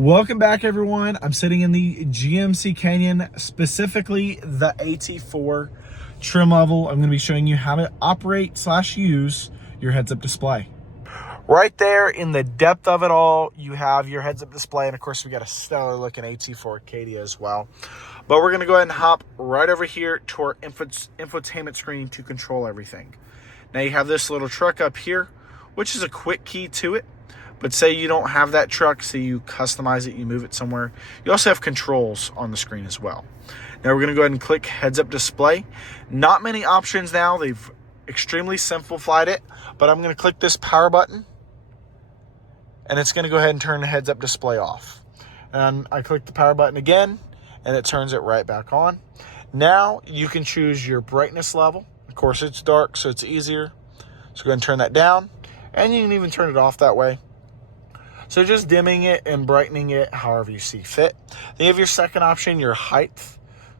Welcome back, everyone. I'm sitting in the GMC Canyon, specifically the AT4 trim level. I'm going to be showing you how to operate / use your heads-up display. Right there in the depth of it all, you have your heads-up display, and of course we got a stellar looking AT4 Acadia as well. But we're going to go ahead and hop right over here to our infotainment screen to control everything. Now you have this little truck up here, which is a quick key to it. But say you don't have that truck, so you customize it, you move it somewhere. You also have controls on the screen as well. Now we're gonna go ahead and click heads-up display. Not many options now. They've extremely simplified it, but I'm gonna click this power button and it's gonna go ahead and turn the heads-up display off. And I click the power button again and it turns it right back on. Now you can choose your brightness level. Of course, it's dark, so it's easier. So go ahead and turn that down, and you can even turn it off that way. So just dimming it and brightening it however you see fit. Then you have your second option, your height.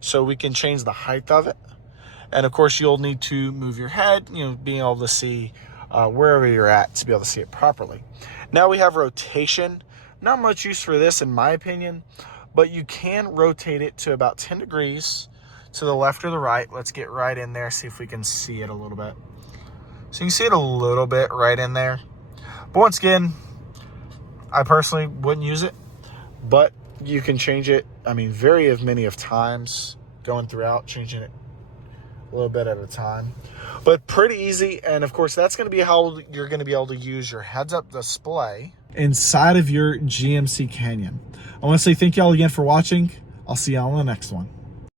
So we can change the height of it. And of course, you'll need to move your head, being able to see wherever you're at to be able to see it properly. Now we have rotation. Not much use for this in my opinion, but you can rotate it to about 10 degrees to the left or the right. Let's get right in there, see if we can see it a little bit. So you can see it a little bit right in there. But once again, I personally wouldn't use it, but you can change it, very many of times, going throughout, changing it a little bit at a time. But pretty easy, and of course, that's going to be how you're going to be able to use your heads-up display inside of your GMC Canyon. I want to say thank you all again for watching. I'll see you all in the next one.